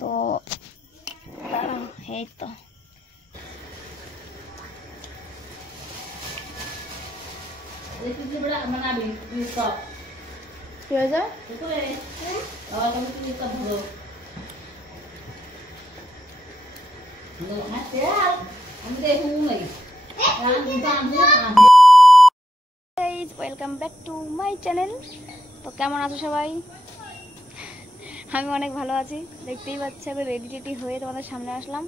তো দাঁড়াও, এই তো কি হয়েছে? Welcome back to my channel. তো কেমন আছো সবাই? আমি অনেক ভালো আছি, দেখতেই পাচ্ছি। আমি রেডি টেডি হয়ে তোমাদের সামনে আসলাম।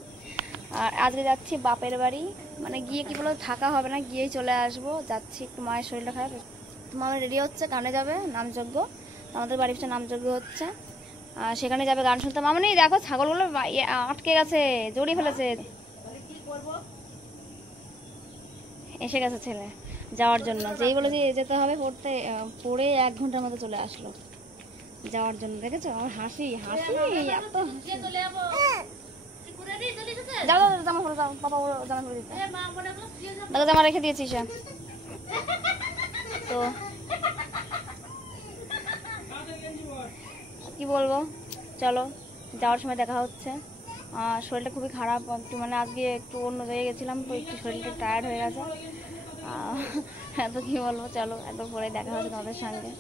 আর আজকে যাচ্ছি বাপের বাড়ি, মানে গিয়ে কি বলো থাকা হবে না, গিয়েই চলে আসবো। যাচ্ছি, একটু মায়ের শরীরটা খারাপ। মামা রেডি হচ্ছে, গানে যাবে নামযজ্ঞ, আমাদের বাড়ির পিছনে নামযজ্ঞ হচ্ছে, সেখানে যাবে গান শুনতে। মামনি দেখো ছাগলগুলো আটকে গেছে, জড়িয়ে ফেলেছে। এসে গেছে ছেলে যাওয়ার জন্য, যেই বলে যে যেতে হবে পড়ে 1 ঘন্টার মতো চলে আসলো যাওয়ার জন্য। দেখেছো আমার হাসি হাসি, এত যাও জামা পরে যাও, পাপা জামা পরে দিতে, দাদা জামা রেখে দিয়েছিস। তো কি বলবো, চলো যাওয়ার সময় দেখা হচ্ছে। শরীরটা খুবই খারাপ, একটু মানে আজকে একটু অন্য জায়গায় গেছিলাম, তো একটু শরীরটা টায়ার্ড হয়ে গেছে। এত কি বলবো, চলো একবার পরে দেখা হচ্ছে তোমাদের সঙ্গে।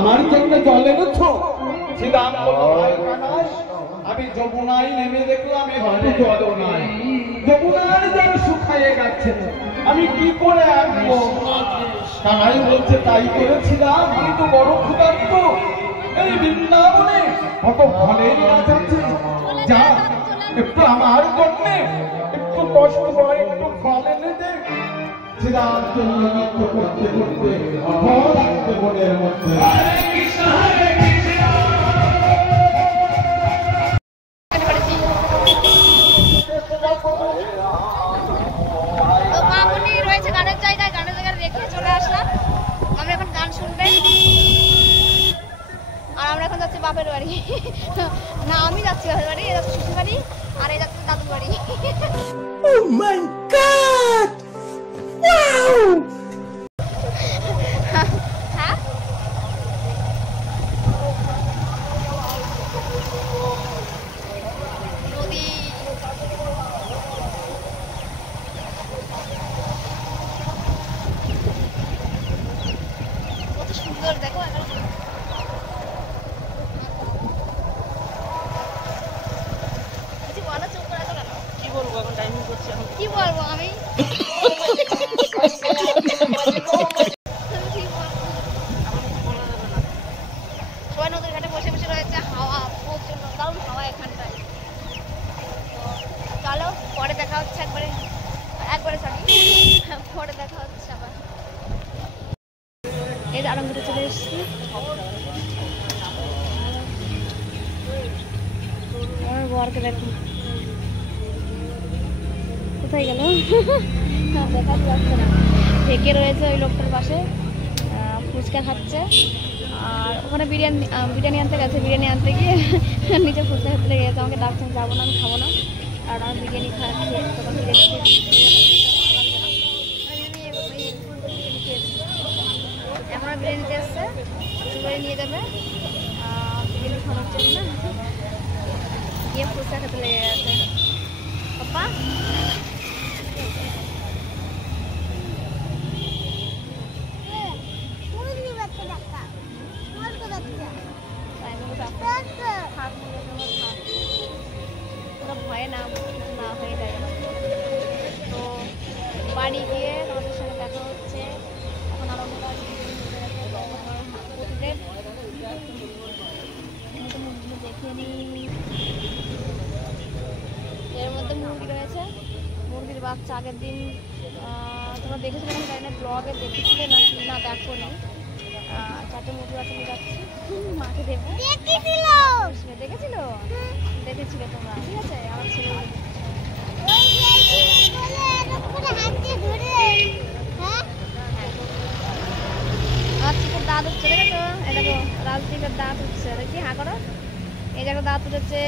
আমার জন্য জল এনেছ? আমি যমুনায় নেমে দেখলাম একটু জল নাই, যমুনার জল শুকাইয়ে গেছে, আমি কি করে আসবো? কানাই বলছে তাই করেছিলাম, আমি তো বড় ক্ষুধার্ত। এই বৃন্দাবনে কত ফলের গাছ আছে, যা একটু আমার জন্য একটু কষ্ট করে একটু ফল এনে দে। শ্রীরাম জন্য নৃত্য করতে করতে ফল আসতে মনের মধ্যে। বাপের বাড়ি না, আমি যাচ্ছি বাপের বাড়ি, এ যাচ্ছে শ্বশুর বাড়ি, আর এই যাচ্ছে দাদুর বাড়ি। Oh my God! Wow! হ্যাঁ নদী, কত সুন্দর দেখো। কি বলবো আমি, সবাই নদীর ঘাটে বসে বসে রয়েছে, হাওয়া প্রচন্ড, দারুণ হাওয়া এখানটায়। তো চলো পরে দেখা হচ্ছে, একবারে সরি পরে দেখা হচ্ছে আবার। এই যে আলমগীরে চলে এসেছি, আমার বরকে দেখুন কোথায় গেল, দেখা যাচ্ছে না। ঢেকে রয়েছে ওই লোকটার পাশে, ফুচকা খাচ্ছে। আর ওখানে বিরিয়ানি আনতে গেছে, বিরিয়ানি আনতে গিয়ে নিচে ফুচকা খেতে লেগে গেছে। আমাকে ডাকছেন, যাবো না, আমি খাবো না। আর আমি বিরিয়ানি খাচ্ছি, তখন এখন বিরিয়ানি নিতে এসছে, চুড়ে নিয়ে যাবে বিরিয়ানি খাওয়ার জন্য, গিয়ে ফুচকা খেতে লেগে গেছে। পাপা ভয়ে না হয়ে যায়। তো বাড়ি গিয়ে তোমাদের সঙ্গে দেখা হচ্ছে। এখন আমার প্রতিদিন এর মধ্যে মুরগি রয়েছে, মুরগির বাচ্চা। আগের দিন তোমরা দেখেছিলে আমি জানি না, ব্লগে দেখেছিলে নাকি না দেখো নি। 4টে মুরগি বাচ্চা নিয়ে যাচ্ছি মাকে দেবো। দেখেছিল দেখেছিলে তোমরা, ঠিক আছে। আমার ছেলে আজকে দাঁত উঠছে, দেখেছো? এটা তো রাজদীপের দাঁত উঠছে, দেখি হা করো। এই যে একটা দাঁত উঠেছে,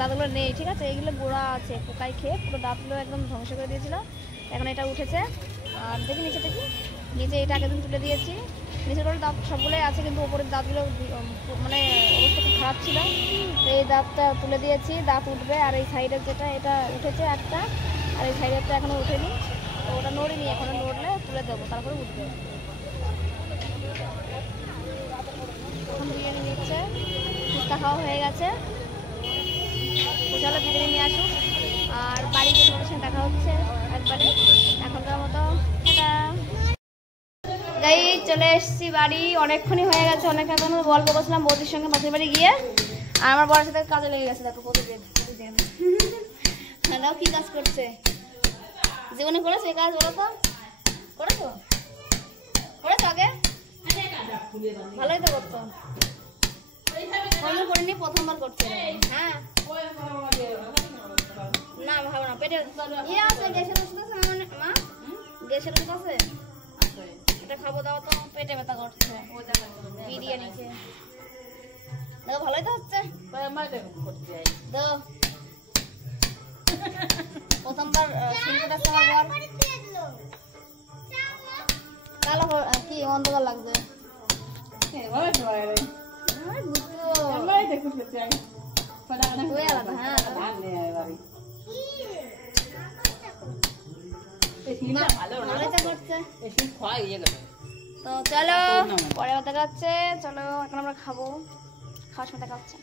দাঁতগুলো নেই, ঠিক আছে। এইগুলো গোড়া আছে, পোকায় খেয়ে পুরো দাঁতগুলো একদম ধ্বংস করে দিয়েছিল। এখন এটা উঠেছে। আর দেখি নিচে, দেখি নিচে এটা আগের দিন তুলে দিয়েছি। নিচের করে দাঁত সবগুলোই আছে, কিন্তু ওপরের দাঁতগুলো মানে অবস্থা খুব খারাপ ছিল। তো এই দাঁতটা তুলে দিয়েছি, দাঁত উঠবে। আর এই সাইডের যেটা এটা উঠেছে একটা, আর এই সাইডেরটা এখনো উঠেনি। তো ওটা নড়িনি, এখনো নড়লে তুলে দেবো, তারপরে উঠবে। এখন বিরিয়ানি নিচ্ছে, ফুচকা খাওয়া হয়ে গেছে। চলো বিরিয়ানি নিয়ে আসুক, আর বাড়িতে তোমাদের সঙ্গে দেখা হচ্ছে একবারে। এখনকার মতো যাই, চলে এসেছি বাড়ি। অনেকক্ষণই হয়ে গেছে, অনেক এখন গল্প করছিলাম বৌদির সঙ্গে পাশের বাড়ি গিয়ে। আর আমার বড় সাথে কাজে লেগে গেছে, দেখো প্রতিদিন। দাও কি কাজ করছে, জীবনে করেছো এই কাজ? বলো তো, করেছো? করেছো আগে? ভালোই তো করতো। আমি করিনি, প্রথমবার করছে। হ্যাঁ না ভালো না, পেটে ইয়ে আছে, গ্যাসের ওষুধ আছে মা? গ্যাসের ওষুধ আছে, এটা খাবো। দাও তো, পেটে ব্যথা করছে বিরিয়ানি খেয়ে। দেখো ভালোই তো হচ্ছে। দাও প্রথমবার শিল্পটা আমার কালো কি অন্ধকার লাগবে। তো চলো পরে দেখা যাচ্ছে। চলো এখন আমরা খাবো, খাওয়ার সময় দেখা হচ্ছে।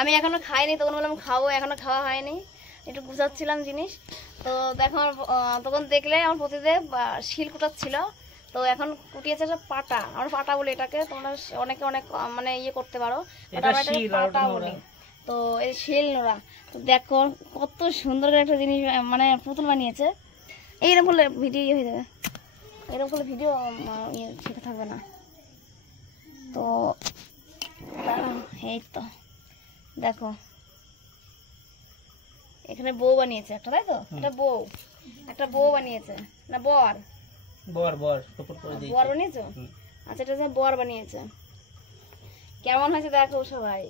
আমি এখনো খাইনি, তখন বললাম খাবো, এখনো খাওয়া হয়নি, একটু গুছাচ্ছিলাম জিনিস। তো দেখো তখন দেখলে আমার প্রতিদেব শিল কুটাচ্ছিল। তো এখন কুটিয়েছে পাটা, আমরা পাটা বলি এটাকে, তোমরা অনেকে অনেক মানে ইয়ে করতে পারো, পাটা বলি। তো এই শিল নোড়া। তো দেখো কত সুন্দর করে একটা জিনিস মানে পুতুল বানিয়েছে। এইরকম করলে ভিডিও ইয়ে হয়ে যাবে, এরকম করলে ভিডিও ইয়ে ঠিক থাকবে না। তো এই তো দেখো এখানে বউ বানিয়েছে একটা, তাই তো? এটা বউ, একটা বউ বানিয়েছে না বর? বর বানিয়েছো? আচ্ছা, এটা বর বানিয়েছে। কেমন হয়েছে দেখো সবাই,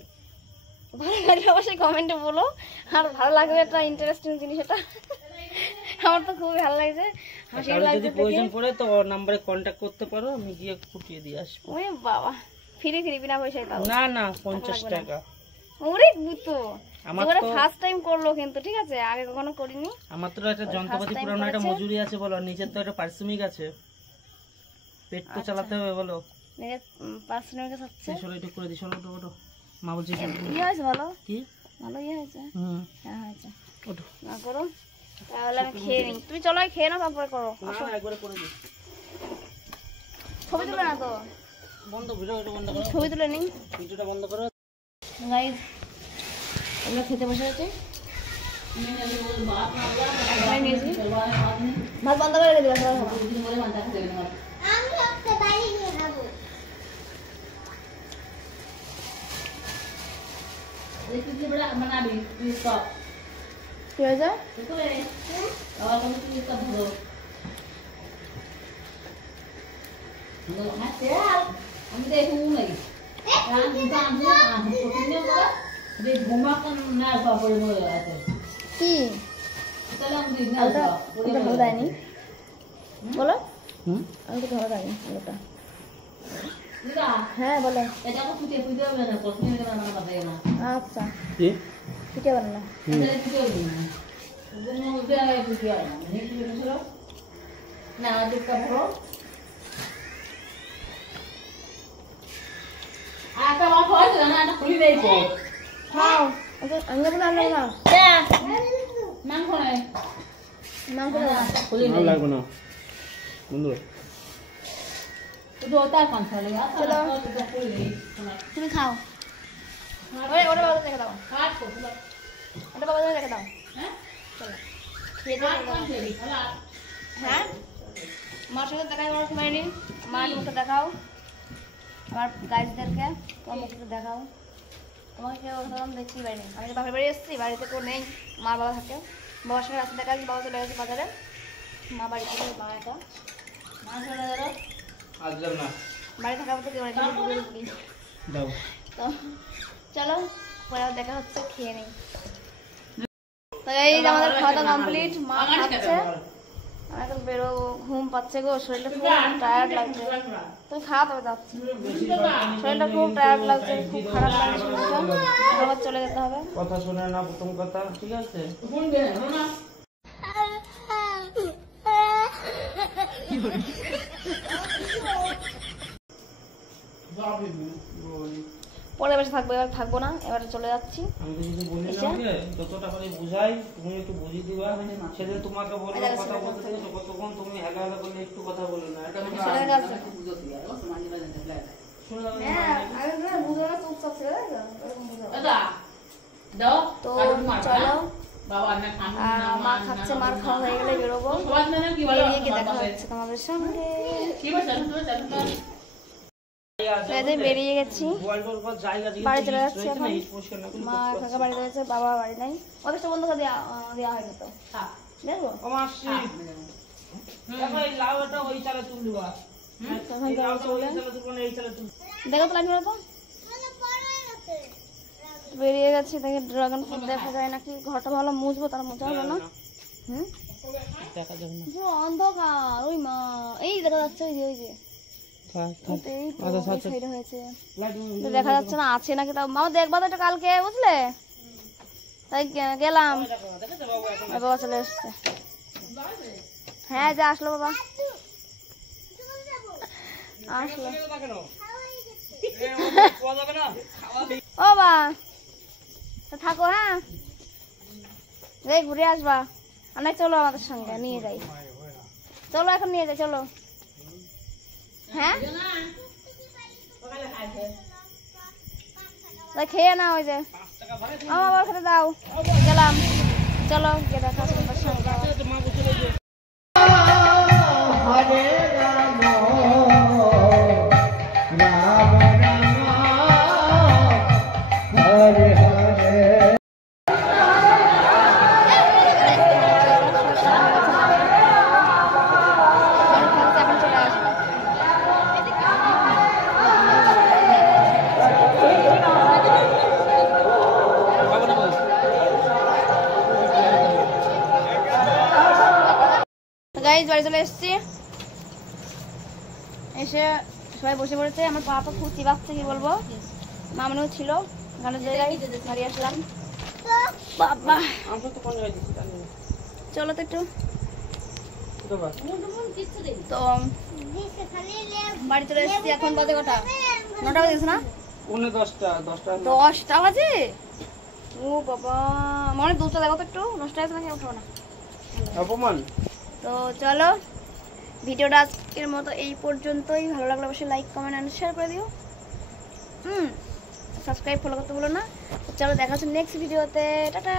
ভালো লাগলে অবশ্যই কমেন্টে বলো। আর ভালো লাগবে, একটা ইন্টারেস্টিং জিনিস এটা। আমার তো খুবই ভালো লাগছে, হাসি লাগছে। যদি প্রয়োজন পড়ে তো ওর নম্বরে কন্টাক্ট করতে পারো, আমি গিয়ে কুটিয়ে দিয়ে আসবো। ওই বাবা, ফ্রি বিনা পয়সায় দাও? না না, 50 টাকা। ওরে গুতো, আমার তো ফার্স্ট টাইম করলো কিন্তু, ঠিক আছে, আগে কখনো করিনি। আমার তো একটা যন্ত্রপাতি পুরানো, একটা মজুরি আছে বলো, নিজের তো একটা পারিশ্রমিক আছে, পেট তো চালাতে হবে বলো। নিজের পারিশ্রমিক আছে, চলো একটু করে দিই। চলো ওটো মা বলছি কি হয়েছে ভালো? কি ভালো ইয়ে হয়েছে? হ্যাঁ হয়েছে। ওটো না করো তাহলে আমি খেয়ে নিই। তুমি চলো খেয়ে নাও, তারপরে করো। একবারে করে দিই। ছবি তুলে না তো, বন্ধ ভিডিওটা বন্ধ করো, ছবি তুলে নিই, ভিডিওটা বন্ধ করো। গাইস আমরা খেতে বসে আছি, ভাত বন্ধ করে রেখে দিবা। কি হয়েছে? আমি দেখুন নাই কি ভালো দেয়নি বলো, আমি তো ভালো দেয়নি ওটা। হ্যাঁ বলো। আচ্ছা পিঠে বানানো না খাও আঙ্গা বলে আনলাম না, মাংস নাই, মাংস লাগবে না বন্ধু। তুমি খাও, ওটা বাবা রেখে দাও, ওটা বাবা রেখে দাও। চলো হ্যাঁ, মার সাথে দেখাই বড় সময় নি, মার মুখটা দেখাও আমার গাইজদেরকে, তোমার মুখটা দেখাও। তোমাকে কেউ ধরুন দেখতেই পারিনি, আমি তো বাপের বাড়ি এসেছি, বাড়িতে কেউ নেই, মার বাবা থাকে। বাবার সঙ্গে রাস্তা দেখা, বাবা চলে গেছে বাজারে, মা বাড়ি থেকে, মা একা, মা চলে গেল বাড়ি থাকা মতো কেউ নেই, তো চলো পরে দেখা হচ্ছে, খেয়ে নেই। তো এই যে আমাদের খাওয়া দাওয়া কমপ্লিট, মা খাচ্ছে, আমার এখন বেরোবো, ঘুম পাচ্ছে গো, শরীরটা খুব টায়ার্ড লাগছে। তুমি খাওয়া তবে যাচ্ছি, শরীরটা খুব টায়ার্ড লাগছে, খুব খারাপ লাগছে শরীরটা, আবার চলে যেতে হবে। কথা শুনে না প্রথম কথা, ঠিক আছে? পরে বসে থাকবো, এবার থাকবো না, এবার চলে যাচ্ছি। আমি তো কিছু বলি না, ওকে যতটা করে বুঝাই তুমি একটু বুঝিয়ে দিবা। সেটা তোমাকে বলবো কথা বলতে দিয়েছো, কতক্ষণ তুমি হেলা হেলা করলে একটু কথা বলো না, এটা চলে যাচ্ছে। হ্যাঁ, আগে না বুঝো না, চুপচাপ ছিল, তাই তো? এরকম বুঝো। তো চলো, মা খাচ্ছে, মার খাওয়া হয়ে গেলে বেরোবো, বেরিয়ে গিয়ে দেখা হচ্ছে তোমাদের সঙ্গে। বেরিয়ে গেছি, বাড়ি চলে যাচ্ছি এখন। মা কাকা বাড়ি রয়েছে, বাবা বাড়ি নাই, অফিসটা বন্ধ করে দেওয়া হয়নি তো, দেখবো দেখো তো লাইন তো বেরিয়ে গেছি। দেখে ড্রাগন ফ্রুট দেখা যায় নাকি, ঘরটা ভালো মুছবো, তার মোছা হলো না। পুরো অন্ধকার, ওই মা এই দেখা যাচ্ছে, ওই যে ওই যে দেখা যাচ্ছে না, আছে নাকি তাও মামা দেখবা তো এটা কালকে, বুঝলে? তাই গেলাম, বাবা চলে এসছে। হ্যাঁ যা আসলো বাবা, আসলো। ও বা থাকো, হ্যাঁ যাই ঘুরে আসবা, অনেক চলো আমাদের সঙ্গে, নিয়ে যাই, চলো এখন নিয়ে যাই, চলো। হ্যাঁ খেয়ে না, ওই যে আমার বাবার সাথে দাও, গেলাম, চলো গিয়ে দেখা তোমার সঙ্গে। বাড়ি চলে এসছি, এসে সবাই বসে পড়েছে, আমার পা তো খুব চিবাচ্ছে, কি বলবো, মামনিও ছিল গানের জায়গায়, বাড়ি আসলাম। বাবা চলো তো একটু, তো বাড়ি চলে এসছি, এখন বাজে কটা, 9টা বাজে না, 10টা বাজে। ও বাবা, মনে দুধটা দেখো তো একটু, নষ্ট হয়েছে নাকি, উঠো না অপমান। তো চলো, ভিডিওটা আজকের মতো এই পর্যন্তই, ভালো লাগলে অবশ্যই লাইক কমেন্ট এন্ড শেয়ার করে দিও, সাবস্ক্রাইব ফলো করতে ভুলো না। চলো দেখা হচ্ছে নেক্সট ভিডিওতে, টাটা।